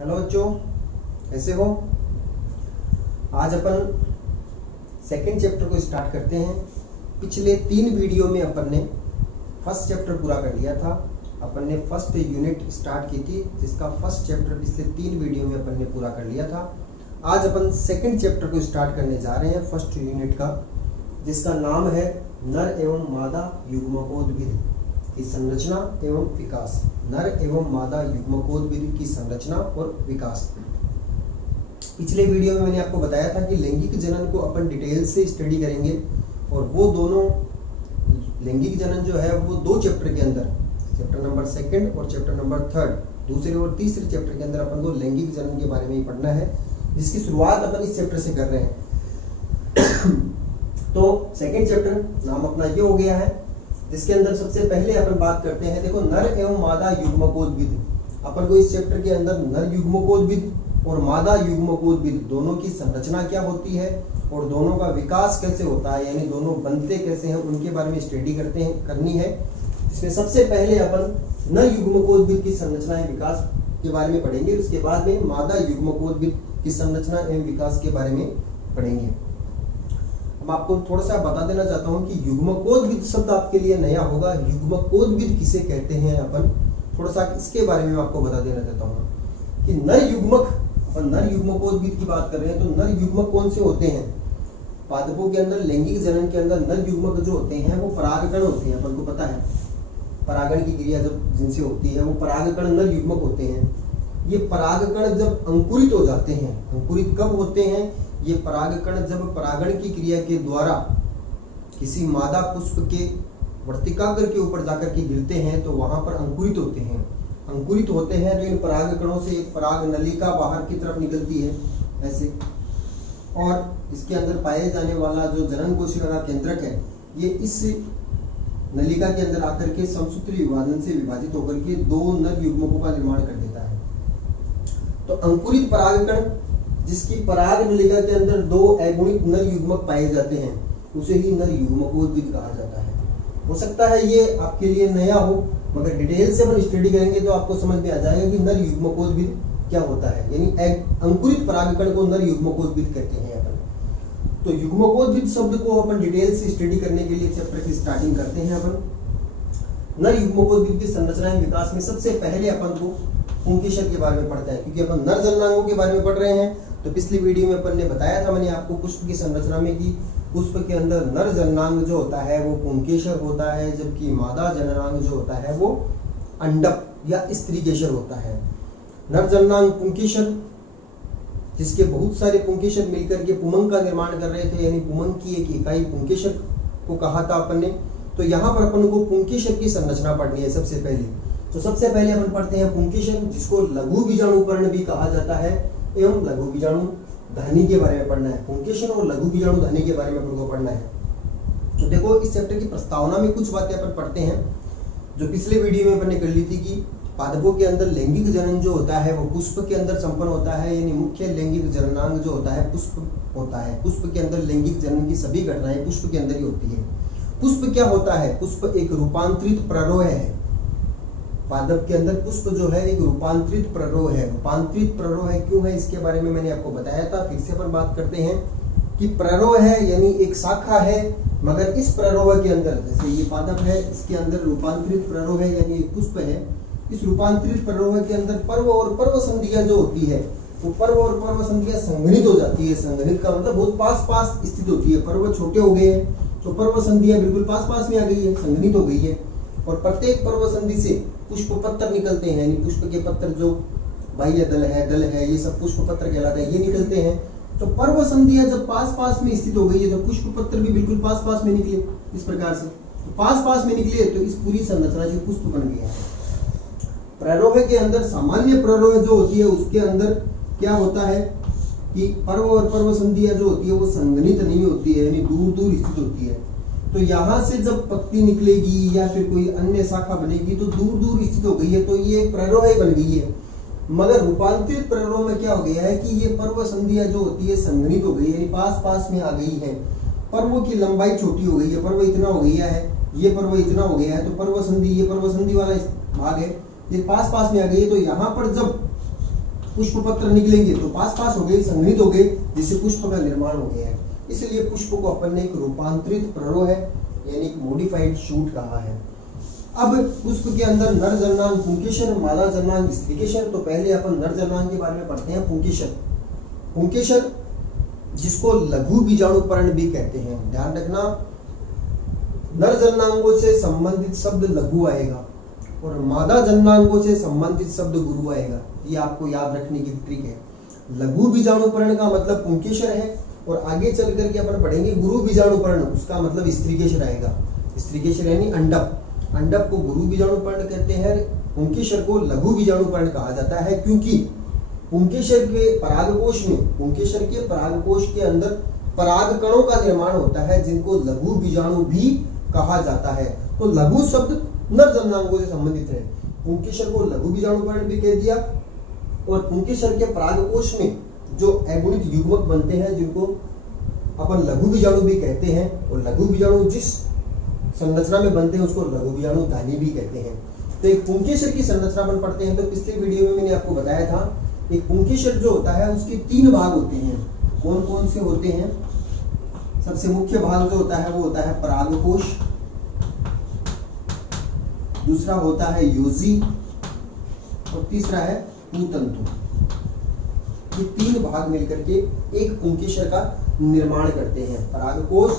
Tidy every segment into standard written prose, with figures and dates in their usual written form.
Hello बच्चों, कैसे हो? आज अपन सेकंड चैप्टर को स्टार्ट करते हैं। पिछले 3 वीडियो में अपन ने फर्स्ट चैप्टर पूरा कर लिया था। अपन ने फर्स्ट यूनिट स्टार्ट की थी, जिसका फर्स्ट चैप्टर पिछले 3 वीडियो में अपन ने पूरा कर लिया था। आज अपन सेकंड चैप्टर को स्टार्ट करने जा रहे हैं फर्स्ट यूनिट का, जिसका नाम है नर एवं मादा युग्मकोद्भिद की संरचना एवं विकास। नर एवं मादा युग्मकोद्भिद की संरचना और विकास। पिछले वीडियो में मैंने आपको बताया था कि लैंगिक जनन को अपन डिटेल से स्टडी करेंगे, और वो दोनों लैंगिक जनन जो है वो 2 चैप्टर के अंदर, चैप्टर नंबर 2 और चैप्टर नंबर 3, दूसरे और तीसरे चैप्टर के अंदर अपन को लैंगिक जनन के बारे में ही पढ़ना है, जिसकी शुरुआत अपन इस चैप्टर से कर रहे हैं। तो सेकंड चैप्टर नाम अपना ये हो गया है, जिसके अंदर सबसे पहले अपन बात करते हैं। देखो, नर एवं मादा युग्मकोद्भिद। अपन को इस चैप्टर के अंदर नर युग्मकोद्भिद और मादा युग्मकोद्भिद दोनों की संरचना क्या होती है और दोनों का विकास कैसे होता है, यानी दोनों बनते कैसे हैं, उनके बारे में स्टडी करनी है। इसमें सबसे पहले अपन नर युग्मकोद्भिद की संरचना एवं विकास के बारे में पढ़ेंगे। उसके बाद में मादा युग्मकोद्भिद की संरचना एवं विकास के बारे में पढ़ेंगे। मैं आपको थोड़ा सा बता देना चाहता हूं कि युग्मकोद्भिद शब्द आपके लिए नया होगा। युग्मकोद्भिद किसे कहते हैं, अपन थोड़ा सा इसके बारे में आपको बता देना चाहता हूं कि नर युग्मक, अपन नर युग्मकोद्भिद की बात कर रहे हैं, तो नर युग्मक कौन से होते हैं? पादपों के अंदर, लैंगिक जनन के अंदर नर युग्मक जो होते हैं वो परागकण होते हैं। अपन को पता है परागण की क्रिया जब जिनसे होती है वो परागकण नर युग्मक होते हैं। ये परागकण जब अंकुरित हो जाते हैं, अंकुरित कब होते हैं? ये परागकण जब परागण की क्रिया के द्वारा किसी मादा पुष्प के वर्तिकाग्र के ऊपर जाकर के गिरते हैं तो वहां पर अंकुरित होते हैं। अंकुरित होते हैं तो इन परागकणों से एक पराग नलिका बाहर की तरफ निकलती है ऐसे, और इसके अंदर पाए जाने वाला जो जनन कोशिका का केंद्रक है, ये इस नलिका के अंदर आकर के समसूत्री विभाजन से विभाजित होकर के 2 नर युग्मकों का निर्माण कर देता है। तो अंकुरित परागकण जिसकी पराग नलिका के अंदर 2 अगुणित नर युग्मक पाए जाते हैं, उसे ही नर युग्मकोद्भिद कहा जाता है। हो सकता है ये आपके लिए नया हो, मगर डिटेल से अपन स्टडी करेंगे तो आपको समझ में आ जाएगा कि नर युग्मकोद्भिद क्या होता है। यानी अंकुरित परागकण को नर युग्मकोद्भिद कहते हैं अपन। तो युग्मकोद्भिद शब्द को अपन डिटेल से स्टडी करने के लिए चैप्टर की स्टार्टिंग करते हैं। अपन नर युग्मकोद्भिद की संरचना एवं विकास में सबसे पहले अपन को पुंकेसर के बारे में पढ़ते हैं, क्योंकि अपन नर जननांगों के बारे में पढ़ रहे हैं। तो पिछली वीडियो में अपन ने बताया था, मैंने आपको पुष्प की संरचना में कि पुष्प के अंदर नर जननांग जो होता है वो पुंकेसर होता है, जबकि मादा जननांग जो होता है वो अंडक या स्त्रीकेसर होता है। नर जननांग पुंकेसर, जिसके बहुत सारे पुंकेसर मिलकर के पुमंग का निर्माण कर रहे थे, यानी पुमंग की एक इकाई पुंकेसर को कहा था अपन ने। तो यहाँ पर अपन को पुंकेसर की संरचना पढ़नी है सबसे पहले। तो सबसे पहले अपन पढ़ते हैं पुंकेसर, जिसको लघु बीजाणुपर्ण भी कहा जाता है, एवं लघु बीजाणु धनी के बारे में पढ़ना है। पुंकेसर और लघु बीजाणु धनी के बारे में अपन को पढ़ना है। तो देखो, इस चैप्टर की प्रस्तावना में कुछ बातें अपन पढ़ते हैं जो पिछले वीडियो में अपन ने कर ली थी कि पादपों के अंदर लैंगिक जनन जो होता है वो पुष्प के अंदर संपन्न होता है, यानी मुख्य लैंगिक जननांग जो होता है पुष्प होता है। पुष्प के अंदर लैंगिक जनन की सभी घटनाएं पुष्प के अंदर ही होती है। पुष्प क्या होता है? पुष्प एक रूपांतरित प्ररोह है। पादप के अंदर पुष्प जो है एक रूपांतरित प्ररोह है। रूपांतरित प्ररोह है क्यों है, इसके बारे में मैंने आपको बताया था। फिर से अपन बात करते हैं कि प्ररोह है यानी एक शाखा है, मगर इस प्ररोह के अंदर, जैसे ये पादप है, इसके अंदर रूपांतरित प्ररोह है यानी एक पुष्प है। इस रूपांतरित प्ररोह के अंदर पर्व और पर्व संधियां जो होती है, वो पर्व और पर्व संधियां संघनित हो जाती है। संघनित का मतलब बहुत पास पास स्थित होती है। पर्व छोटे हो गए हैं तो पर्व संधियां बिल्कुल पास पास में आ गई है, संघनित हो गई है। और प्रत्येक पर्व संधि से पुष्प पत्र निकलते हैं, यानी पुष्प के पत्र जो बाह्य दल है, ये सब पुष्प पत्र कहलाते हैं, ये निकलते हैं। तो पर्व संधियां जब पास पास में स्थित हो गई है तो पुष्प पत्र भी बिल्कुल पास पास में निकले। इस प्रकार से तो पास पास में निकले तो इस पूरी संरचना से पुष्प बन गया है। प्ररोह के अंदर सामान्य प्ररोह जो होती है उसके अंदर क्या होता है कि पर्व और पर्व संधियां जो होती है वो संघनित नहीं होती है, यानी दूर दूर स्थित होती है। तो यहाँ से जब पत्ती निकलेगी या फिर कोई अन्य शाखा बनेगी तो दूर दूर स्थित हो गई है, तो ये एक प्ररोह बन गई है। मगर रूपांतरित प्ररोह में क्या हो गया है कि ये पर्व संधियां जो होती है संघनित हो गई है, यानी पास पास में आ गई है। पर्व की लंबाई छोटी हो गई है, पर्व इतना हो गया है, ये पर्व इतना हो गया है, तो पर्व संधि, ये पर्व संधि वाला भाग है, ये पास पास में आ गई है। तो यहाँ पर जब पुष्प पत्र निकलेंगे तो पास पास हो गए, संघनित हो गए, जिससे पुष्प का निर्माण हो गया है। इसलिए पुष्प को अपन ने एक रूपांतरित प्ररोह है यानी एक मॉडिफाइड शूट कहा है। अब पुष्प के अंदर नर जन्नांग पुंकेसर, मादा जन्नांग स्त्रीकेसर। तो पहले अपन नर जन्नांग के बारे में पढ़ते हैं। पुंकेसर, पुंकेसर जिसको लघु बीजाणु पर्ण भी कहते हैं। ध्यान रखना, नर जन्नांगों से संबंधित शब्द लघु आएगा और मादा जन्नांगों से संबंधित शब्द गुरु आएगा। ये आपको याद रखने की ट्रिक है। लघु बीजाणु पर्ण का मतलब पुंकेसर है और आगे चल करके अपन पढ़ेंगे गुरु बीजाणु पर्ण, उसका मतलब स्त्रीकेसर आएगा। स्त्रीकेसर यानी अंडप, अंडप को गुरु बीजाणु पर्ण कहते हैं। पुंकेसर को लघु बीजाणु पर्ण कहा जाता है क्योंकि पुंकेसर के परागकोश में, पुंकेसर के परागकोश के अंदर पराग कणों का निर्माण होता है जिनको लघु बीजाणु भी कहा जाता है। तो लघु शब्द नर जन्नांगों से संबंधित है। पुंकेसर को लघु बीजाणु पर्ण भी कह दिया। और पुंकेसर के परागकोश में जो अगुणित युग्मक बनते हैं जिनको अपन लघु बीजाणु भी कहते हैं, और लघु बीजाणु जिस संरचना में बनते हैं उसको लघु बीजाणु धानी भी कहते हैं। तो एक पुंकेसर की संरचना अपन पढ़ते हैं। तो पिछले वीडियो में मैंने आपको बताया था एक पुंकेसर जो होता है उसके 3 भाग होते हैं। कौन कौन से होते हैं? सबसे मुख्य भाग जो होता है वो होता है परागकोश, दूसरा होता है योजी और तीसरा है पूतंतु। ये 3 भाग मिलकर के एक पुंकेसर का निर्माण करते हैं। परागकोश,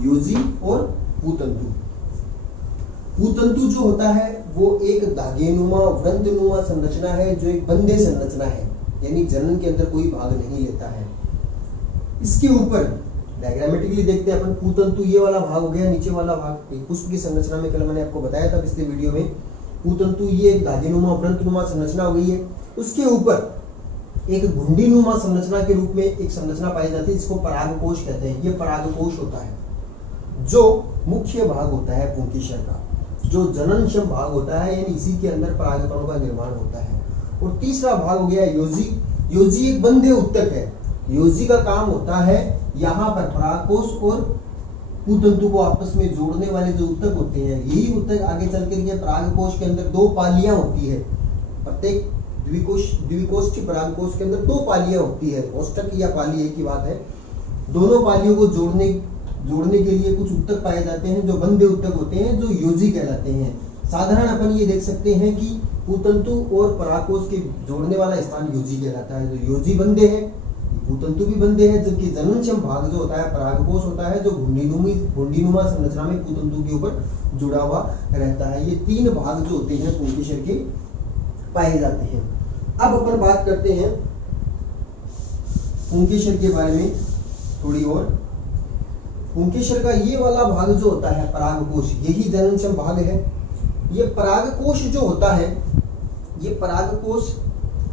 योजी और पूतंतु। पूतंतु जो होता है वो एक धागेनुमा वृंदनुमा संरचना है जो एक बंधे संरचना है, यानी जनन के अंदर कोई भाग नहीं लेता है। इसके ऊपर डायग्रामेटिकली देखते हैं अपन। पूतंतु ये वाला भाग हो गया, नीचे वाला भाग पुष्प की संरचना में कल मैंने आपको बताया था पिछले वीडियो में। पूतंतु ये एक धागेनुमा वृंतनुमा संरचना हो गई है। उसके ऊपर एक घुंडीनुमा संरचना के रूप में एक संरचना पाई जाती है जिसको परागकोश कहते हैं। ये परागकोश होता है जो मुख्य भाग होता है पुंकेसर का, जो जननक्षम भाग होता है, यानी इसी के अंदर परागकणों का निर्माण होता है। और तीसरा भाग हो गया योजी। योजी एक बंधे उत्तक है। योजी का काम होता है यहाँ पर परागकोश और पूतंतु को आपस में जोड़ने वाले जो उत्तक होते हैं, यही उत्तक आगे चल कर परागकोश के अंदर 2 पालियां होती है। प्रत्येक द्विकोष्ठी परागकोश के अंदर 2 पालियां होती है। कोष्ठक या पाली एक ही बात है। दोनों पालियों को जोड़ने के लिए कुछ उत्तक पाए जाते हैं जो बंधे उत्तक होते हैं, जो योजी कहलाते हैं। साधारण अपन ये देख सकते हैं कि पूतंतु और परागकोश के जोड़ने वाला स्थान योजी कहलाता है। जो योजी बंधे है, पूतंतु भी बंधे हैं, जबकि जननक्षम भाग जो होता है परागकोश होता है जो घुंडीनुमा संरचना में पूतंतु के ऊपर जुड़ा हुआ रहता है। ये 3 भाग जो होते हैं पुंकेसर के पाए जाते हैं। अब अपन बात करते हैं पुंकेसर के बारे में थोड़ी और। पुंकेसर का ये वाला भाग जो होता है परागकोश, यही जननक्षम भाग है। ये परागकोश जो होता है, ये परागकोश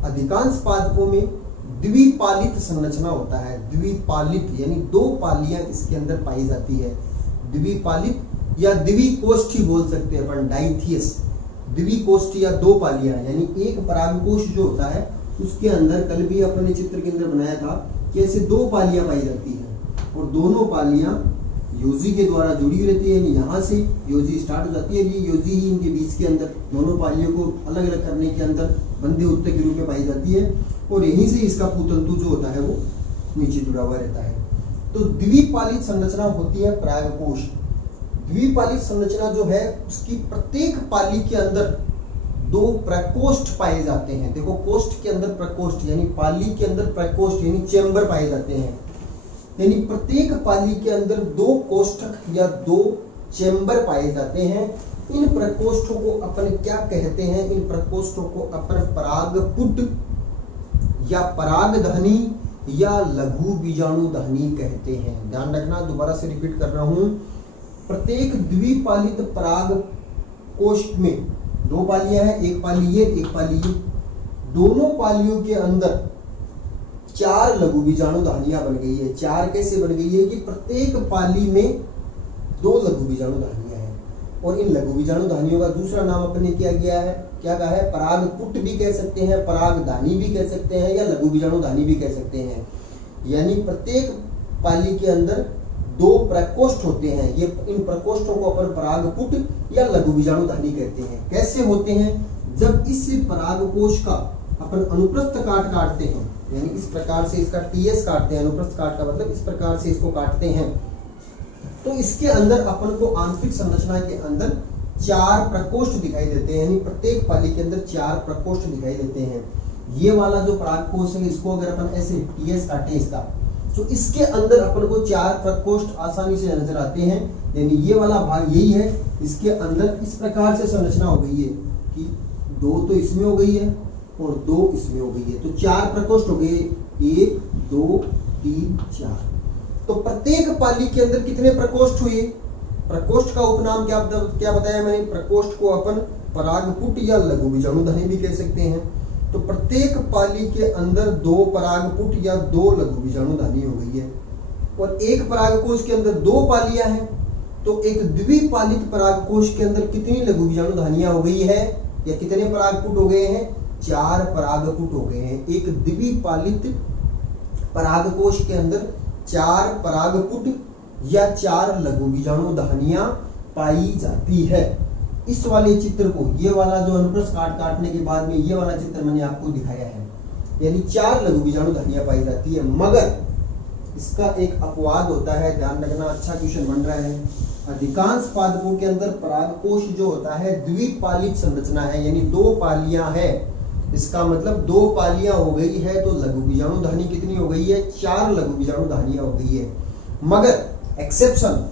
अधिकांश पादपों में द्विपालित संरचना होता है। द्विपालित यानी 2 पालियां इसके अंदर पाई जाती है। द्विपालित या द्विकोष्ठी बोल सकते हैं अपन, डाइथियस। द्विकोष्ठी या 2 पालियां, यानी एक परागकोश जो होता है उसके अंदर, कल भी अपने चित्र के अंदर बनाया था कि ऐसे 2 पालियां पाई जाती है और दोनों पालियां योजी के द्वारा जुड़ी रहती है। यानी यहाँ से योजी स्टार्ट हो जाती है, ये योजी ही इनके बीच के अंदर दोनों पालियों को अलग अलग करने के अंदर बंधे उत्तक के रूप में पाई जाती है और यहीं से इसका पूतंतु जो होता है वो नीचे जुड़ा हुआ रहता है। तो द्विपालित संरचना होती है परागकोश। द्विपालित संरचना जो है उसकी प्रत्येक पाली के अंदर 2 प्रकोष्ठ पाए जाते हैं। देखो, कोष्ठ के अंदर प्रकोष्ठ, यानी पाली के अंदर प्रकोष्ठ यानी चेंबर पाए जाते हैं। यानी प्रत्येक पाली के अंदर 2 कोष्ठक या 2 चेंबर पाए जाते हैं। इन प्रकोष्ठों को अपन क्या कहते हैं? इन प्रकोष्ठों को अपन परागपुट या परागधानी या लघु बीजाणुधानी कहते हैं। ध्यान रखना, दोबारा से रिपीट कर रहा हूं। प्रत्येक द्विपालित परागकोश में 2 पालियां हैं, एक पाली ये, एक पाली ये। दोनों पालियों के अंदर 4 लघु बीजाणुधानियां बन गई है। 4 कैसे बन गई है कि प्रत्येक पाली में 2 लघु बीजाणुधानियां हैं और इन लघु बीजाणुधानियों का दूसरा नाम अपने क्या कहा है? परागपुट भी कह सकते हैं, परागधानी भी कह सकते हैं या लघु बीजाणुधानी भी कह सकते हैं। यानी प्रत्येक पाली के अंदर 2 प्रकोष्ठ होते हैं। ये इन प्रकोष्ठों को अपन परागपुट या लघु बीजाणुधानी कहते हैं। कैसे होते हैं? जब इस परागकोश का अपन अनुप्रस्थ काट काटते हैं, यानी इस प्रकार से इसका टीएस काटते हैं, अनुप्रस्थ काट का मतलब इस प्रकार से इसको काटते हैं, तो इसके अंदर अपन को आंतरिक संरचना के अंदर 4 प्रकोष्ठ दिखाई देते हैं, यानी प्रत्येक पाली के अंदर 4 प्रकोष्ठ दिखाई देते हैं। ये वाला जो परागकोश है, इसको अगर अपन ऐसे टीएस काटे इसका, तो इसके अंदर अपन को 4 प्रकोष्ठ आसानी से नजर आते हैं, यानी ये वाला भाग यही है। इसके अंदर इस प्रकार से संरचना हो गई है कि 2 तो इसमें हो गई है और 2 इसमें हो गई है, तो 4 प्रकोष्ठ हो गए, 1 2 3 4। तो प्रत्येक पाली के अंदर कितने प्रकोष्ठ हुए? प्रकोष्ठ का उपनाम क्या बताया मैंने? प्रकोष्ठ को अपन परागपुट या लघु बीजाणुधानी भी कह सकते हैं। तो प्रत्येक पाली के अंदर 2 परागपुट या 2 लघु बीजाणुधानी हो गई है, और एक परागकोश के अंदर 2 पालियां हैं, तो एक द्विपालित परागकोश के अंदर कितनी लघु बीजाणुधानियां हो गई है, या कितने परागपुट हो गए हैं? 4 परागपुट हो गए हैं। एक द्विपालित परागकोश के अंदर 4 परागपुट या 4 लघु बीजाणुधानियां पाई जाती है। इस वाले चित्र को, ये वाला जो अनुप्रस्थ काट काटने के बाद में ये वाला चित्र मैंने आपको दिखाया है, यानी 4 लघु बीजाणुधानियां पाई जाती है। मगर इसका एक अपवाद होता है, ध्यान रखना, अच्छा क्वेश्चन बन रहा है। अधिकांश पादपों के अंदर परागकोश जो होता है द्विपालित संरचना है, यानी 2 पालियां है। इसका मतलब 2 पालियां हो गई है, तो लघु बीजाणुधानी कितनी हो गई है? 4 लघु बीजाणुधानियां हो गई है। मगर एक्सेप्शन,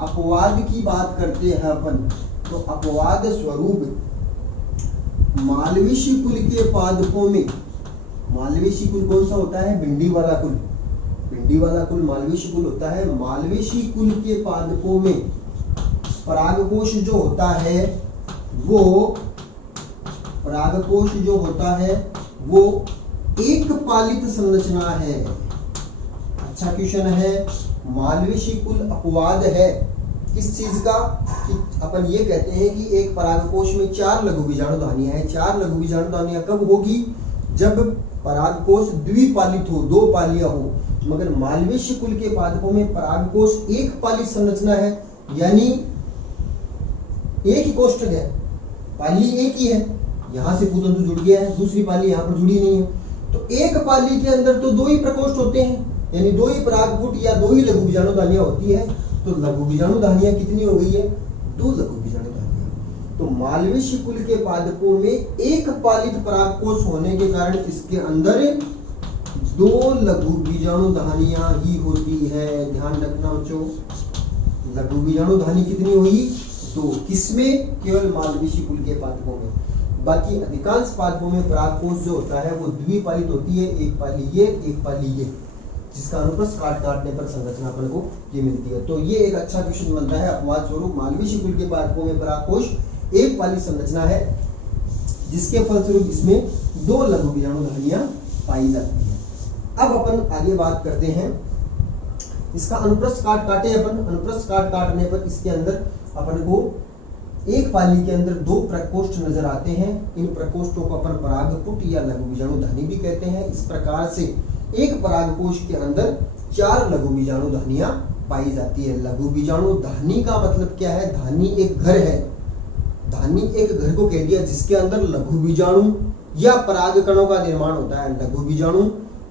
अपवाद की बात करते हैं अपन, तो अपवाद स्वरूप मालवेशी कुल के पादपों में, मालवेशी कुल कौन सा होता है? भिंडी वाला कुल, भिंडी वाला कुल मालवेशी कुल होता है। मालवेशी कुल के पादपों में परागकोश जो होता है वो, परागकोश जो होता है वो एक पालित संरचना है। अच्छा क्वेश्चन है। मालवेशी कुल अपवाद है किस चीज का? कि अपन ये कहते हैं कि एक परागकोश में 4 लघु बीजाणुधानियां हैं। 4 लघु बीजाणुधानियां कब होगी? जब परागकोश द्विपालित हो, 2 पालियां हो। मगर मालवेशी कुल के पादपों में परागकोश एक पालित संरचना है, यानी एक ही कोष्ठक है, पाली एक ही है, यहां से पुतंतु जुड़ गया है, दूसरी पाली यहां पर जुड़ी नहीं है। तो एक पाली के अंदर तो 2 ही प्रकोष्ठ होते हैं, यानी 2 ही परागपुट या 2 ही लघु बीजाणुधानियां होती है। तो लघु बीजाणुधानियां कितनी हो गई है? 2 लघु बीजाणुधानियां। तो मालवेशी कुल के पादपों में एक पालित परागकोश होने के कारण इसके अंदर 2 लघु बीजाणुधानियां ही होती है। ध्यान रखना बच्चों, लघु बीजाणुधानी कितनी हुई? 2। किसमें? केवल मालवेशी कुल के पादपों में। बाकी अधिकांश पादपों में परागकोश जो होता है वो द्विपालित होती है, एक पाली ये, एक पाली ये, जिसका अनुप्रस्थ काट काटने पर संरचना अपन को ये मिलती है। तो ये एक अच्छा क्वेश्चन बनता है। अपवाद स्वरूप मालवेशी कुल के पादपों में परागकोश एक पाली संरचना है, जिसके फलस्वरूप इसमें 2 लघु बीजाणुधानियां पाई जाती है। अब अपन आगे बात करते हैं इसका अनुप्रस्थ काट काटे अपन। अनुप्रस्थ काट काटने पर इसके अंदर अपन को एक पाली के अंदर 2 प्रकोष्ठ नजर आते हैं। इन प्रकोष्ठों को अपन परागपुट या लघु बीजाणुधानी भी कहते हैं। इस प्रकार से एक परागकोश के अंदर 4 लघु बीजाणुधानियां पाई जाती है। लघु बीजाणुधानी का मतलब क्या है? धानी एक घर है, धानी एक घर को कह दिया जिसके अंदर लघु बीजाणु या परागकणों का निर्माण होता है। लघु बीजाणु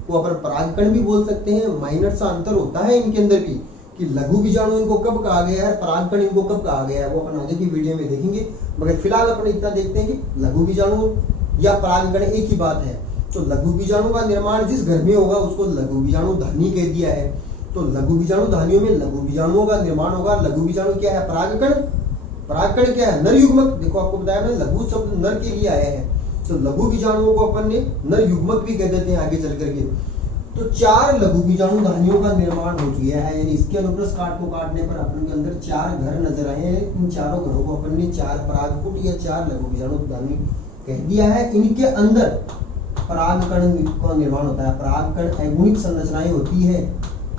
को अपन परागकण भी बोल सकते हैं। माइनर सा अंतर होता है इनके अंदर भी, कि लघु बीजाणु इनको कब कहा गया है, परागकण इनको कब कहा गया है, वो अपन आगे की वीडियो में देखेंगे। मगर फिलहाल अपन इतना देखते हैं कि लघु बीजाणु या परागकण एक ही बात है। तो लघु बीजाणु का निर्माण जिस घर में होगा उसको लघु बीजाणुधानी कह दिया है। तो लघु बीजाणुधानियों में लघु बीजाणुओं का निर्माण होगा। लघु बीजाणु क्या है? परागकण। परागकण क्या है? नर युग्मक। देखो आपको बताया मैंने, लघु शब्द नर के लिए आया है, तो लघु बीजाणुओं को अपन ने नर युग्मक भी कह देते हैं आगे चल करके। तो 4 लघु बीजाणुधानियों का निर्माण हो गया है, यानी इसके अनुप्रस्थ काट को काटने पर अपन के अंदर 4 घर नजर आए हैं। इन चारों घरों को अपन ने 4 परागपुट या 4 लघु बीजाणुधानी कह दिया है। इनके अंदर परागकण का निर्माण होता है। परागकण अगुणित संरचनाएं होती है,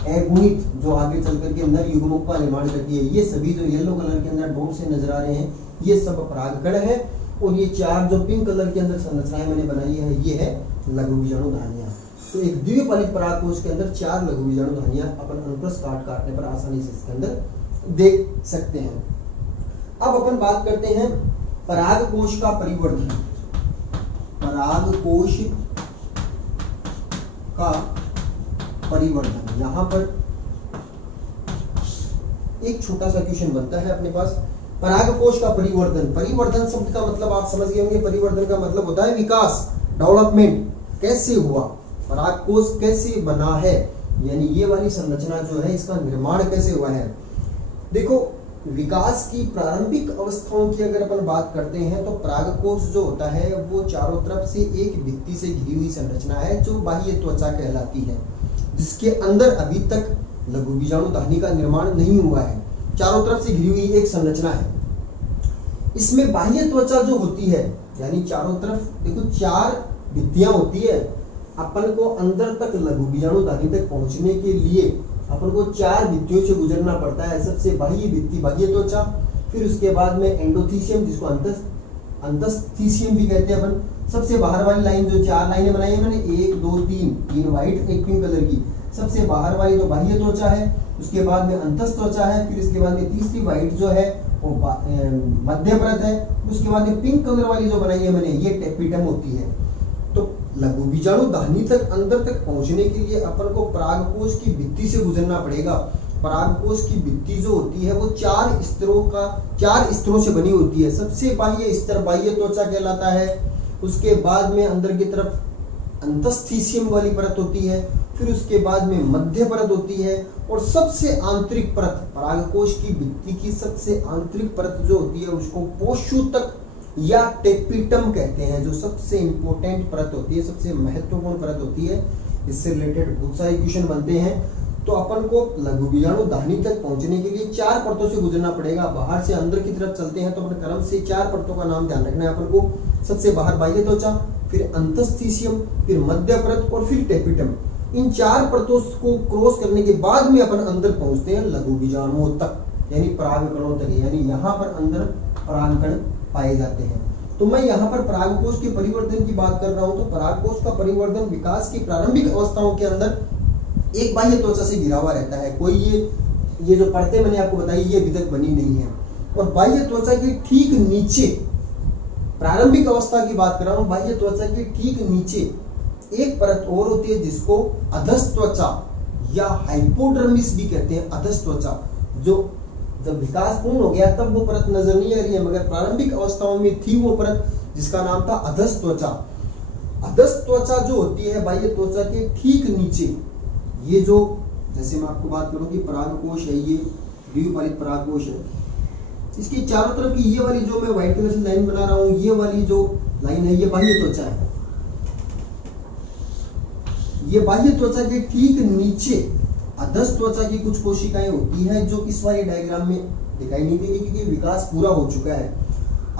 अगुणित, जो आगे चल करके नर युग्मों का निर्माण करती है। ये सभी जो येलो कलर के अंदर डॉट से नजर आ रहे हैं, ये सब परागकण है। और ये 4 जो पिंक कलर के अंदर संरचनाएं मैंने बनाई है, ये है लघु बीजाणुधानियां। तो एक द्विपालित परागकोश के अंदर 4 लघु बीजाणुधानियां अपन अनुप्रस्थ काट काटने पर आसानी से इसके अंदर देख सकते हैं। अब अपन बात करते हैं परागकोश का परिवर्धन। परागकोश का परिवर्धन। यहां पर एक छोटा सा क्वेश्चन बनता है अपने पास, परागकोश का परिवर्धन। परिवर्धन शब्द का मतलब आप समझ गए होंगे, परिवर्धन का मतलब होता है विकास, डेवलपमेंट। कैसे हुआ, परागकोश कैसे बना है, यानी ये वाली संरचना जो है इसका निर्माण कैसे हुआ है। देखो, विकास की प्रारंभिक अवस्थाओं की अगर अपन बात करते हैं तो परागकोश जो होता है वो चारों तरफ से एक भित्ति से घिरी हुई संरचना है जो बाह्य त्वचा कहलाती है, जिसके अंदर अभी तक लघु बीजाणु दाहिनी का निर्माण नहीं हुआ है। चारों तरफ से घिरी हुई एक संरचना है। इसमें बाह्य त्वचा जो होती है, यानी चारों तरफ देखो 4 भित्तियां होती है। अपन को अंदर तक लघु बीजाणु दाहिनी तक पहुंचने के लिए अपन को 4 भित्तियों से गुजरना पड़ता है। सबसे बाह्य भित्ति बाह्य त्वचा, फिर उसके बाद में एंडोथीसियम जिसको अंतस्थीसियम भी कहते हैं अपन। सबसे बाहर वाली लाइन जो 4 लाइनें बनाई है मैंने, 1 2 3 वाइट एक पिंक कलर की, सबसे बाहर वाली तो बाह्य त्वचा है, उसके बाद में अंतस्थ त्वचा है, फिर इसके बाद में तीसरी वाइट जो है वो मध्य परत है, उसके बाद में पिंक कलर वाली जो बनाई है मैंने ये टेपिटम होती है। तो लघु बीजाणु दाहिनी तक अंदर तक पहुंचने के लिए अपन को परागकोश की भित्ति से गुजरना पड़ेगा। परागकोश की भित्ति जो होती है वो 4 स्तरों से बनी होती है। सबसे बाह्य स्तर बाह्य त्वचा कहलाता है, उसके बाद में अंदर की तरफ अंतस्थीसियम वाली परत होती है, फिर उसके बाद में मध्य परत होती है, और सबसे आंतरिक परत, परागकोश की भित्ति की सबसे आंतरिक परत जो होती है उसको पोषूतक या टेपिटम कहते हैं, जो सबसे इंपॉर्टेंट परत होती है, सबसे महत्वपूर्ण परत होती है। इससे रिलेटेड बहुत सारे क्वेश्चन बनते हैं। तो अपन को लघु बीजाणु दाहिनी तक पहुंचने के लिए 4 परतों से गुजरना पड़ेगा। बाहर से अंदर की तरफ चलते हैं तो अपन क्रम से 4 परतों का नाम ध्यान रखना है अपन को। सबसे बाहर बाह्य त्वचा, फिर अंतस्थीसियम, फिर मध्य परत और फिर टेपिटम। इन 4 परतों को क्रॉस करने के बाद में अपन अंदर पहुंचते हैं लघु बीजाणुओं तक, यानी परागकणों तक, यानी यहाँ पर अंदर परागकण पाए जाते हैं। तो मैं यहाँ पर परागकोश के परिवर्धन की बात कर रहा हूँ। तो परागकोश का परिवर्धन विकास की प्रारंभिक अवस्थाओं के अंदर एक बाह्य त्वचा से घिरा हुआ रहता है। कोई ये जो परतें मैंने आपको बताई ये अभी तक बनी नहीं है। और बाह्य त्वचा के ठीक नीचे, प्रारंभिक अवस्था की बात कर रहा हूँ, बाह्य त्वचा के ठीक नीचे एक परत और होती है जिसको अधस त्वचा या हाइपोडर्मिस भी कहते हैं। अधस त्वचा जो जब विकास पूर्ण हो गया तब वो परत नजर नहीं आ रही है, मगर प्रारंभिक अवस्थाओं में थी वो परत जिसका नाम था अधस त्वचा। अधस त्वचा जो होती है बाह्य त्वचा के ठीक नीचे, ये जो जैसे मैं आपको बात करूं कि परागकोश है, ये द्विपालित परागकोश है, इसकी चारों तरफ की ये वाली जो मैं व्हाइट कलर से लाइन बना रहा हूं, ये वाली जो लाइन है ये बाह्य त्वचा है। ये बाह्य त्वचा के ठीक नीचे अधस त्वचा की कुछ कोशिकाएं होती है जो इस वाले डायग्राम में दिखाई नहीं देगी क्योंकि विकास पूरा हो चुका है।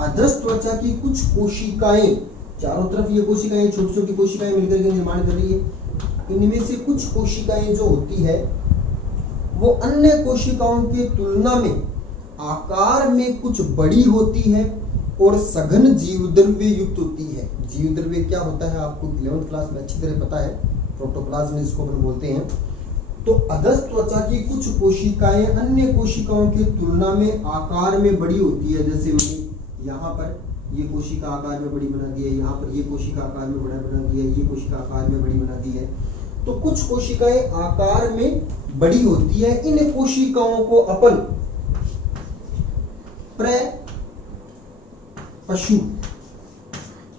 अधस त्वचा की कुछ कोशिकाएं, चारों तरफ ये कोशिकाएं छोटी छोटी कोशिकाएं मिलकर के निर्माण कर रही है। इनमें से कुछ कोशिकाएं जो होती है वो अन्य कोशिकाओं की तुलना में आकार में कुछ बड़ी होती है और सघन जीवद्रव्य युक्त होती है। जीवद्रव्य क्या होता है आपको 11th क्लास में अच्छी तरह पता है, प्रोटोप्लाज्म जिसको अपन बोलते हैं। तो अधस त्वचा की कुछ कोशिकाएं अन्य कोशिकाओं की तुलना में आकार में बड़ी होती है। जैसे मैंने यहाँ पर ये कोशिका आकार में बड़ी बना दी है, यहाँ पर ये कोशिका आकार में बड़ा बना दी है, ये कोशिका आकार में बड़ी बना दी है। तो कुछ कोशिकाएं आकार में बड़ी होती है। इन कोशिकाओं को अपन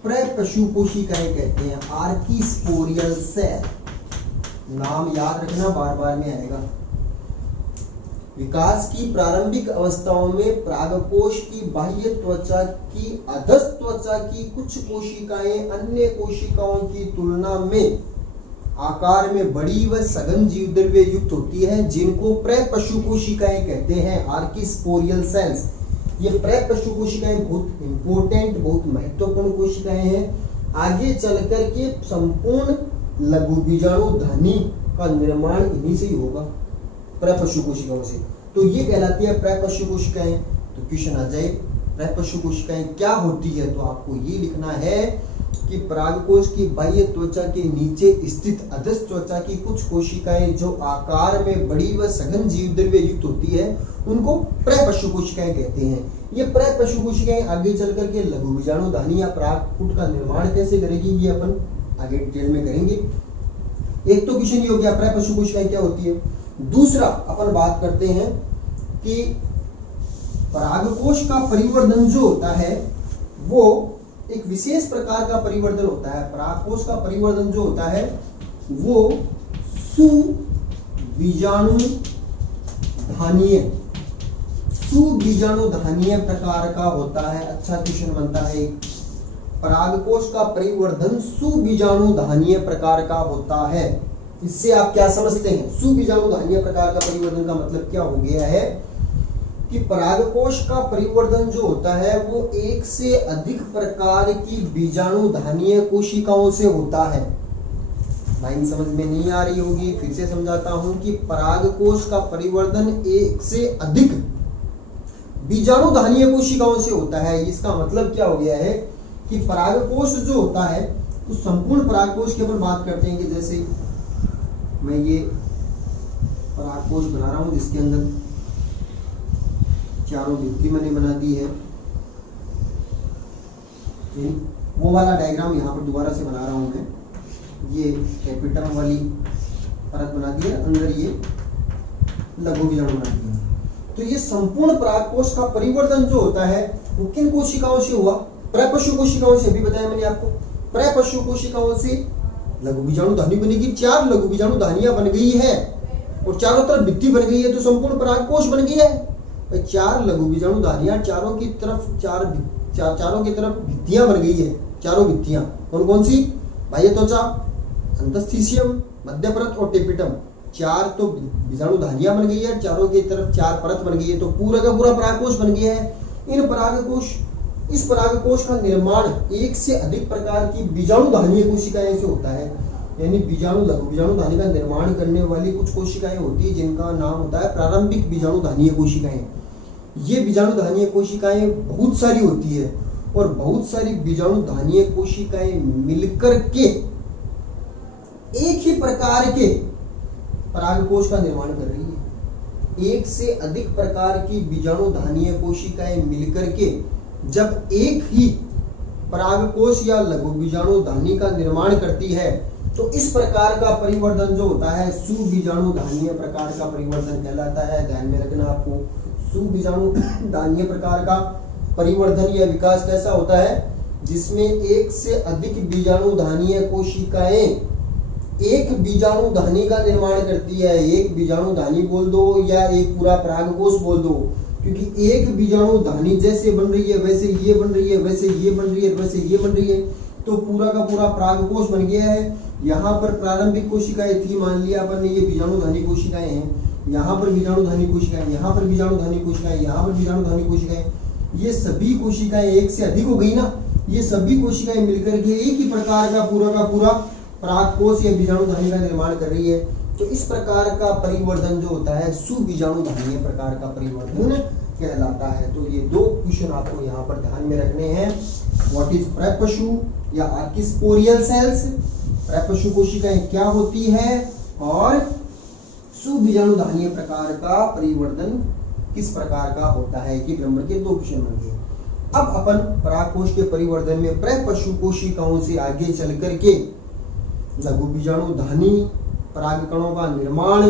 प्रपशु कोशिकाएं कहते हैं। आर्किस्पोरियल सेल, नाम याद रखना, बार बार में आएगा। विकास की प्रारंभिक अवस्थाओं में परागकोश की बाह्य त्वचा की अधस त्वचा की कुछ कोशिकाएं अन्य कोशिकाओं की तुलना में आकार में बड़ी व सघन जीवद्रव्य युक्त होती है, जिनको प्रपशु कोशिकाएं कहते हैं, आर्किस्पोरियल सेल्स। ये प्रपशु कोशिकाएं बहुत इंपॉर्टेंट, बहुत महत्वपूर्ण कोशिकाएं हैं। आगे चलकर के संपूर्ण लघु बीजाणु धनी का निर्माण इन्हीं से ही होगा, प्रपशु कोशिकाओं से। तो ये कहलाती है प्रपशु कोशिकाएं। तो क्वेश्चन आ जाए प्रपशु कोशिकाएं क्या होती है, तो आपको ये लिखना है कि परागकोश की बाह्य त्वचा के नीचे स्थित अधस त्वचा की कुछ कोशिकाएं जो आकार में बड़ी व सघन जीवद्रव्य युक्त होती है उनको प्रपशु कोशिकाएं कहते हैं। ये प्रपशु कोशिकाएं आगे चल करके लघु बीजाणु दानी या परागकूट का निर्माण कैसे करेगी ये अपन आगे डिटेल में करेंगे। एक तो क्वेश्चन ये हो गया प्रपशु कोशिकाएं क्या होती है। दूसरा अपन बात करते हैं कि परागकोश का परिवर्धन जो होता है वो एक विशेष प्रकार का परिवर्तन होता है। परागकोश का परिवर्तन जो होता है वो सुबीजाणुधानीय प्रकार का होता है। अच्छा क्वेश्चन बनता है। परागकोश का परिवर्धन सुबीजाणुधानीय प्रकार का होता है। इससे आप क्या समझते हैं? सुबीजाणुधानीय प्रकार का परिवर्तन का मतलब क्या हो गया है कि परागकोश का परिवर्धन जो होता है वो एक से अधिक प्रकार की बीजाणुधानीय कोशिकाओं से होता है। लाइन समझ में नहीं आ रही होगी, फिर से समझाता हूं कि परागकोश का परिवर्धन एक से अधिक बीजाणुधानीय कोशिकाओं से होता है। इसका मतलब क्या हो गया है कि परागकोश जो होता है उस संपूर्ण परागकोश की अपन बात करते हैं कि जैसे मैं ये परागकोश बना रहा हूं जिसके अंदर चारों भित्ति मैंने बना दी है। वो वाला डायग्राम यहाँ पर दोबारा से बना रहा हूं मैं। ये कैपिटल वाली परत बना दी है, अंदर ये लघु बीजाणु बना दी है। तो ये संपूर्ण परागकोश का परिवर्तन जो होता है वो किन कोशिकाओं से हुआ? प्रपशु कोशिकाओं से। अभी बताया मैंने आपको, प्रपशु कोशिकाओं से लघु बीजाणुधानी बनेगी। 4 लघु बीजाणुधानियां बन गई है और चारों तरफ भित्ति बन गई है, तो संपूर्ण परागकोश बन गया है। 4 लघु बीजाणुधानियां चारों की तरफ भित्तियां बन गई है। चारों भित्तियां कौन कौन सी? बाह्य त्वचा, अंतस्थिशियम, मध्य परत और टेपिटम। 4 तो बीजाणुधानियां बन गई है, चारों की तरफ 4 परत बन गई है, तो पूरा का पूरा परागकोश बन गया है। इस परागकोश का निर्माण एक से अधिक प्रकार की बीजाणुधानीय कोशिकाएं से होता है। यानी लघु बीजाणुधानी का निर्माण करने वाली कुछ कोशिकाएं होती है जिनका नाम होता है प्रारंभिक बीजाणुधानीय कोशिकाएं। ये बीजाणुधानीय कोशिकाएं बहुत सारी होती है और बहुत सारी बीजाणुधानीय कोशिकाएं मिलकर के एक ही प्रकार के परागकोश का निर्माण कर रही है। एक से अधिक प्रकार की बीजाणुधानीय कोशिकाएं मिलकर के जब एक ही परागकोश या लघु बीजाणुधानी का निर्माण करती है तो इस प्रकार का परिवर्तन जो होता है सुबीजाणुधानीय प्रकार का परिवर्तन कहलाता है। ध्यान में रखना आपको, सुबीजाणुधानीय प्रकार का परिवर्तन या विकास कैसा होता है जिसमें एक से अधिक बीजाणुधानीय कोशिकाएं एक बीजाणुधानी का निर्माण करती है। एक बीजाणुधानी बोल दो या एक पूरा परागकोश बोल दो, क्योंकि एक बीजाणुधानी जैसे बन रही है वैसे ये बन रही है, वैसे ये बन रही है, वैसे ये बन रही है, तो पूरा का पूरा परागकोश बन गया है। यहाँ पर प्रारंभिक कोशिकाएं थी, मान लिया अपन ने ये बीजाणुधानी कोशिकाएं हैं, यहाँ पर बीजाणुधानी कोशिकाएं, यहाँ पर बीजाणुधानी कोशिकाएं, यहाँ पर बीजाणुधानी कोशिकाएं। ये सभी कोशिकाएं एक से अधिक हो गई ना, ये सभी कोशिकाएं मिलकर के एक ही प्रकार का पूरा परागकोश या बीजाणुधानी का निर्माण कर रही है। तो इस प्रकार का परिवर्तन जो होता है सुबीजाणुधानीय प्रकार का परिवर्तन कहलाता है। तो ये 2 क्वेश्चन आपको यहाँ पर ध्यान में रखने हैं। व्हाट इज प्रपशु या आर्किस्पोरियल सेल्स? प्रपशु कोशिकाएं क्या होती है और सुबीजाणुधानीय प्रकार का परिवर्तन किस प्रकार का होता है कि नंबर के 2 क्वेश्चन बन गए। अब अपन परागकोश के परिवर्तन में प्रपशु कोशिकाओं से आगे चल करके लघु बीजाणुधानी परागकणों का निर्माण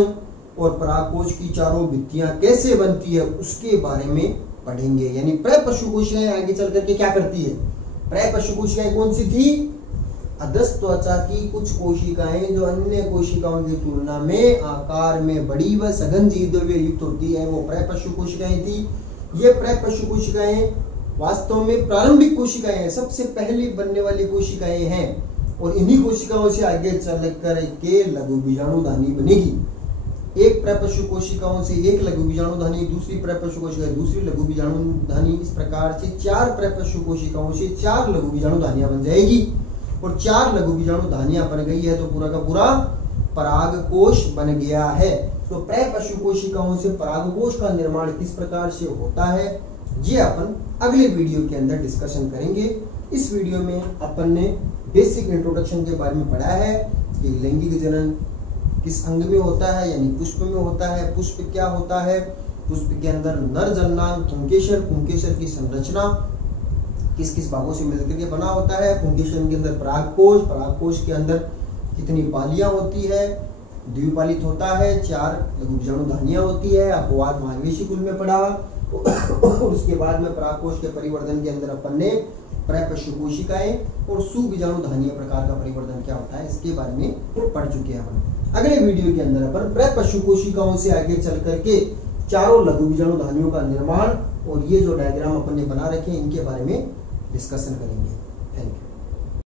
और परागकोश की चारों भित्तियां कैसे बनती है उसके बारे में पढ़ेंगे। यानी प्रपशु कोशिकाएं आगे चल करके क्या करती है? प्रपशु कोशिकाएं कौन सी थी? अधस त्वचा की कुछ कोशिकाएं जो अन्य कोशिकाओं की तुलना में आकार में बड़ी व सघन जीवद्रव्य युक्त होती है, वो प्रपशु कोशिकाएं थी। ये प्रपशु कोशिकाएं वास्तव में प्रारंभिक कोशिकाएं हैं, सबसे पहले बनने वाली कोशिकाएं हैं और इन्हीं कोशिकाओं से आगे चल कर के लघु बीजाणुधानी बनेगी। एक प्रपशु कोशिकाओं से एक लघु बीजाणुधानी, दूसरी प्रपशु कोशिका दूसरी लघु बीजाणुधानी, इस प्रकार से 4 प्रपशु कोशिकाओं से 4 लघु बीजाणुधानियां बन जाएगी और 4 लघु बीजाणुधानियां बन गई है तो पूरा का पूरा परागकोश बन गया है। तो प्रपशु कोशिकाओं से परागकोश का निर्माण किस प्रकार से होता है ये अपन अगले वीडियो के अंदर डिस्कशन करेंगे। इस वीडियो में अपन ने बेसिक इंट्रोडक्शन के बारे में पढ़ा है कि लैंगिक जनन किस अंग में होता है, यानी पुष्प में होता है। पुष्प क्या होता है? पुष्प के अंदर नर जननांग पुंकेसर, पुंकेसर की संरचना किस किस भागों से मिलकर के बना होता है। पुंकेसर के अंदर परागकोश, परागकोश के अंदर कितनी पालियां होती है, द्विपालित होता है, 4 लघु बीजाणुधानियां होती है, अपवाद मानवेशी कुल में पढ़ा। और उसके बाद में परागकोश के परिवर्धन के अंदर अपन ने प्रपशु कोशिकाएं और सुबीजाणुधानीय प्रकार का परिवर्तन क्या होता है इसके बारे में पढ़ चुके हैं अपन। अगले वीडियो के अंदर अपन प्रपशु कोशिकाओं से आगे चल करके 4 लघु बीजाणुधानियों का निर्माण और ये जो डायग्राम अपन ने बना रखे हैं इनके बारे में डिस्कशन करेंगे। Thank you.